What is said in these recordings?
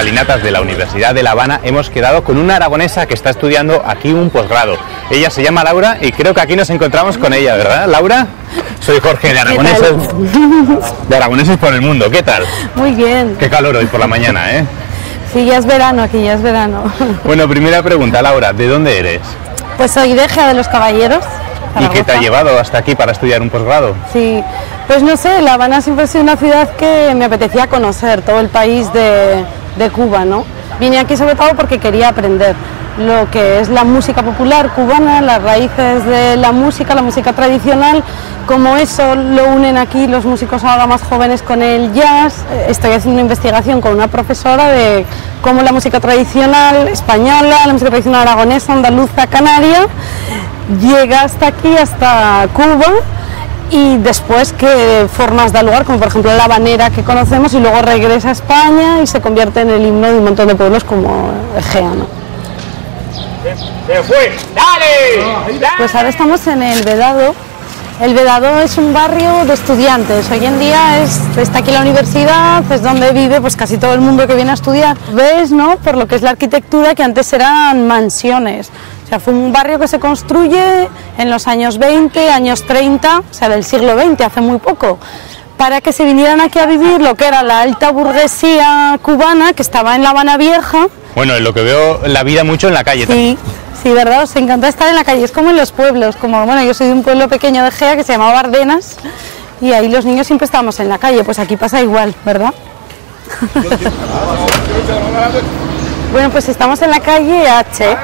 escalinatas de la Universidad de La Habana hemos quedado con una aragonesa que está estudiando aquí un posgrado. Ella se llama Laura y creo que aquí nos encontramos con ella, ¿verdad, Laura? Soy Jorge, de Aragoneses por el Mundo. ¿Qué tal? Muy bien. Qué calor hoy por la mañana, ¿eh? Sí, ya es verano aquí, ya es verano. Bueno, primera pregunta, Laura, ¿de dónde eres? Pues soy de Ejea de los Caballeros, Zaragoza. ¿Y qué te ha llevado hasta aquí para estudiar un posgrado? Sí, pues no sé, La Habana siempre ha sido una ciudad que me apetecía conocer, todo el país de Cuba, ¿no? Vine aquí sobre todo porque quería aprender lo que es la música popular cubana, las raíces de la música tradicional, como eso lo unen aquí los músicos ahora más jóvenes con el jazz. Estoy haciendo una investigación con una profesora de cómo la música tradicional española, la música tradicional aragonesa, andaluza, canaria, llega hasta aquí, hasta Cuba, y después qué formas da lugar, como por ejemplo la habanera que conocemos, y luego regresa a España y se convierte en el himno de un montón de pueblos como Ejea, ¿no? ¡Se fue! ¡Dale! Pues ahora estamos en El Vedado. El Vedado es un barrio de estudiantes. Hoy en día está aquí la universidad, es donde vive pues casi todo el mundo que viene a estudiar. Ves, ¿no?, por lo que es la arquitectura, que antes eran mansiones. O sea, fue un barrio que se construye en los años 20, años 30, o sea, del siglo XX, hace muy poco, para que se vinieran aquí a vivir lo que era la alta burguesía cubana, que estaba en La Habana Vieja. Bueno, en lo que veo, la vida mucho en la calle. Sí, sí, ¿verdad? Os encanta estar en la calle, es como en los pueblos, como, bueno, yo soy de un pueblo pequeño de Ejea que se llamaba Ardenas, y ahí los niños siempre estábamos en la calle, pues aquí pasa igual, ¿verdad? Bueno, pues estamos en la calle H,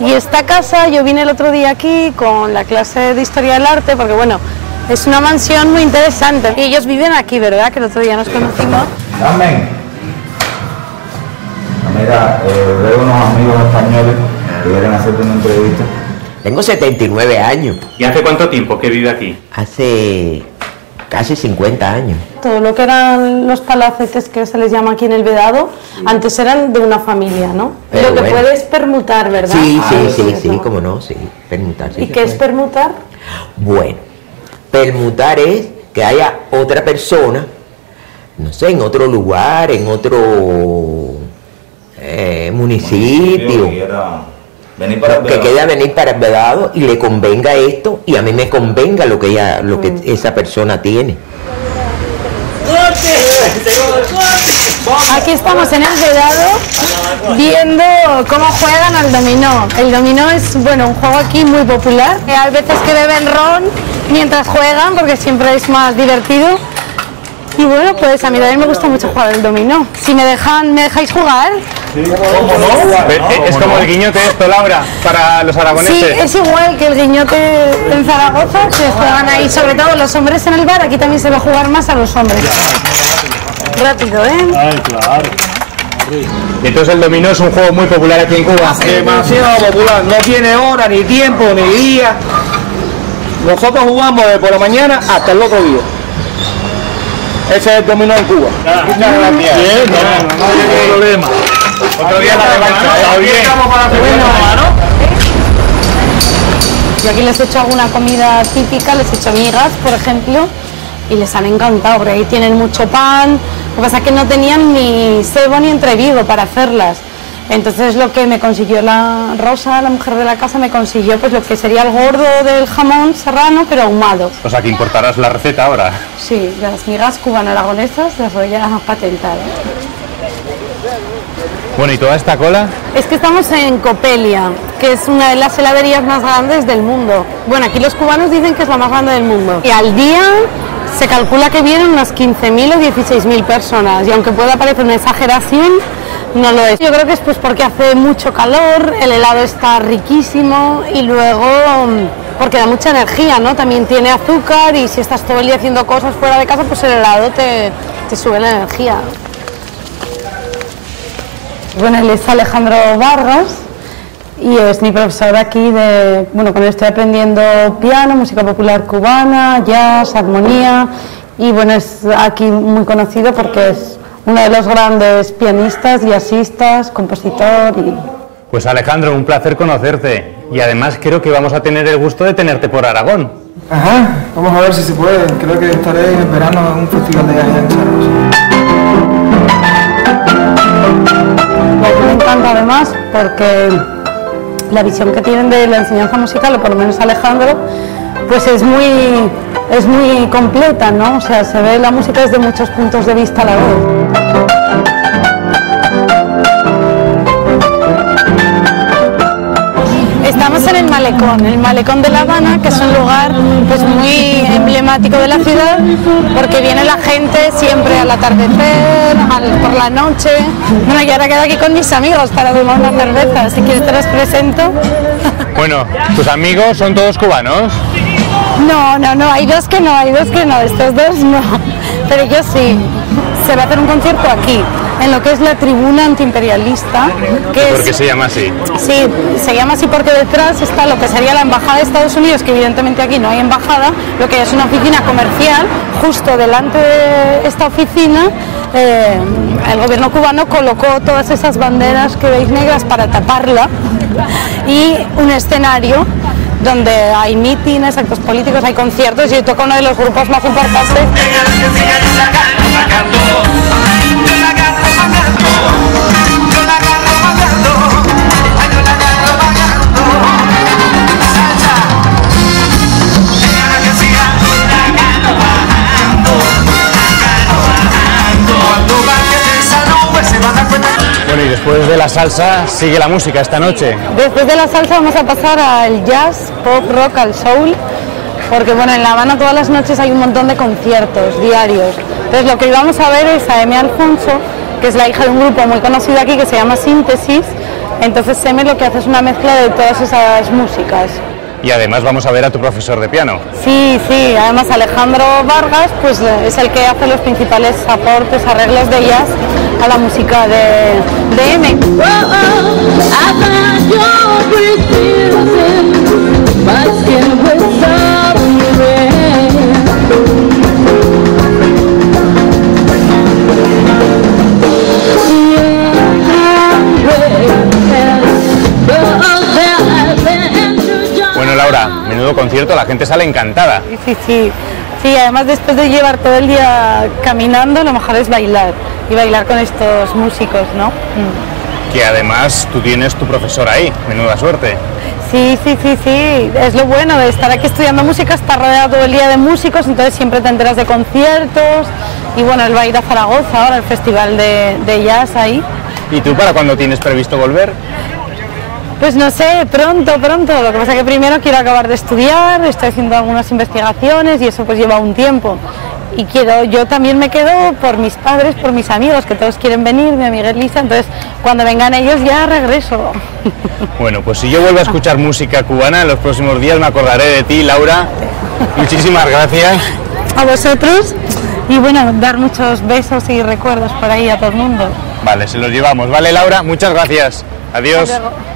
y esta casa, yo vine el otro día aquí con la clase de Historia del Arte, porque bueno, es una mansión muy interesante, y ellos viven aquí, ¿verdad? Que el otro día nos conocimos. Amén. Mira, veo unos amigos españoles que quieren hacerte una entrevista. Tengo 79 años. ¿Y hace cuánto tiempo que vive aquí? Hace casi 50 años. Todo lo que eran los palacetes que se les llama aquí en El Vedado, antes eran de una familia, ¿no? Pero lo que bueno. puedes permutar, ¿verdad? Sí, cómo no, sí, permutar. Sí, ¿Y qué es permutar? Bueno, permutar es que haya otra persona, no sé, en otro lugar, en otro municipio, que quiera venir para El Vedado y le convenga esto y a mí me convenga lo que esa persona tiene. Aquí estamos en El Vedado viendo cómo juegan al dominó. El dominó es, bueno, un juego aquí muy popular. Hay veces que beben ron mientras juegan porque siempre es más divertido. Y bueno, pues a mí también me gusta mucho jugar al dominó. Si ¿me dejáis jugar? Sí, ¿cómo no? Es como el guiñote esto, Laura, para los aragoneses. Sí, es igual que el guiñote en Zaragoza, que juegan ahí, sobre todo los hombres en el bar. Aquí también se va a jugar más a los hombres. Rápido, ¿eh? Ay, claro. Entonces el dominó es un juego muy popular aquí en Cuba. Demasiado popular, no tiene hora, ni tiempo, ni día. Nosotros jugamos de por la mañana hasta el otro día. Ese es el dominó en Cuba. Muchas gracias. Bien, no hay problema. Otro día la revancha. Yo aquí les he hecho alguna comida típica, les he hecho migas, por ejemplo, y les han encantado, porque ahí tienen mucho pan. Lo que pasa es que no tenían ni cebo ni entrevigo para hacerlas. Entonces lo que me consiguió la Rosa, la mujer de la casa, me consiguió pues lo que sería el gordo del jamón serrano, pero ahumado. O sea que importarás la receta ahora. Sí, las migas cubano-aragonesas las voy a patentar. Bueno, ¿y toda esta cola? Es que estamos en Copelia, que es una de las heladerías más grandes del mundo. Bueno, aquí los cubanos dicen que es la más grande del mundo. Y al día se calcula que vienen unas 15.000 o 16.000 personas, y aunque pueda parecer una exageración, no lo es. Yo creo que es pues porque hace mucho calor, el helado está riquísimo y luego porque da mucha energía, ¿no? También tiene azúcar y si estás todo el día haciendo cosas fuera de casa, pues el helado te sube la energía. Bueno, él es Alejandro Vargas y es mi profesor aquí de, bueno, con él estoy aprendiendo piano, música popular cubana, jazz, armonía, y bueno, es aquí muy conocido porque es uno de los grandes pianistas, jazzistas, compositor y... Pues Alejandro, un placer conocerte y además creo que vamos a tener el gusto de tenerte por Aragón. Ajá, vamos a ver si se puede. Creo que estaré en verano en un festival de jazz en Zaragoza. Y a mí me encanta además porque la visión que tienen de la enseñanza musical, o por lo menos Alejandro, pues es muy completa, ¿no? O sea, se ve la música desde muchos puntos de vista a la vez. Estamos en el Malecón de La Habana, que es un lugar pues muy emblemático de la ciudad, porque viene la gente siempre al atardecer, por la noche. Bueno, y ahora quedo aquí con mis amigos para tomar una cerveza, si quieres te los presento. Bueno, ¿tus amigos son todos cubanos? No, hay dos que no, estos dos no, pero yo sí. Se va a hacer un concierto aquí, en lo que es la tribuna antiimperialista. ¿Por qué se llama así? Sí, se llama así porque detrás está lo que sería la embajada de Estados Unidos, que evidentemente aquí no hay embajada, lo que es una oficina comercial. Justo delante de esta oficina el gobierno cubano colocó todas esas banderas que veis negras para taparla y un escenario donde hay mítines, actos políticos, hay conciertos, y yo toco uno de los grupos más importantes. Bueno, y después de la salsa sigue la música esta noche. Después de la salsa vamos a pasar al jazz, pop, rock, al soul, porque bueno, en La Habana todas las noches hay un montón de conciertos diarios. Entonces lo que íbamos a ver es a Eme Alfonso, que es la hija de un grupo muy conocido aquí que se llama Síntesis. Entonces Eme lo que hace es una mezcla de todas esas músicas. Y además vamos a ver a tu profesor de piano. Sí, además Alejandro Vargas pues es el que hace los principales aportes, arreglos de jazz a la música de Eme. Bueno, Laura, menudo concierto, la gente sale encantada. Sí, además después de llevar todo el día caminando, lo mejor es bailar, y bailar con estos músicos, ¿no? Que además tú tienes tu profesor ahí, menuda suerte. Sí, es lo bueno de estar aquí estudiando música, estar rodeado todo el día de músicos, entonces siempre te enteras de conciertos, y bueno, él va a ir a Zaragoza ahora, el festival de jazz ahí. ¿Y tú para cuándo tienes previsto volver? Pues no sé, pronto, lo que pasa es que primero quiero acabar de estudiar, estoy haciendo algunas investigaciones y eso pues lleva un tiempo. Y yo también me quedo por mis padres, por mis amigos, que todos quieren venir, mi amiga Elisa, entonces cuando vengan ellos ya regreso. Bueno, pues si yo vuelvo a escuchar música cubana en los próximos días me acordaré de ti, Laura. Muchísimas gracias. A vosotros, y bueno, dar muchos besos y recuerdos por ahí a todo el mundo. Vale, se los llevamos. Vale, Laura, muchas gracias. Adiós. Hasta luego.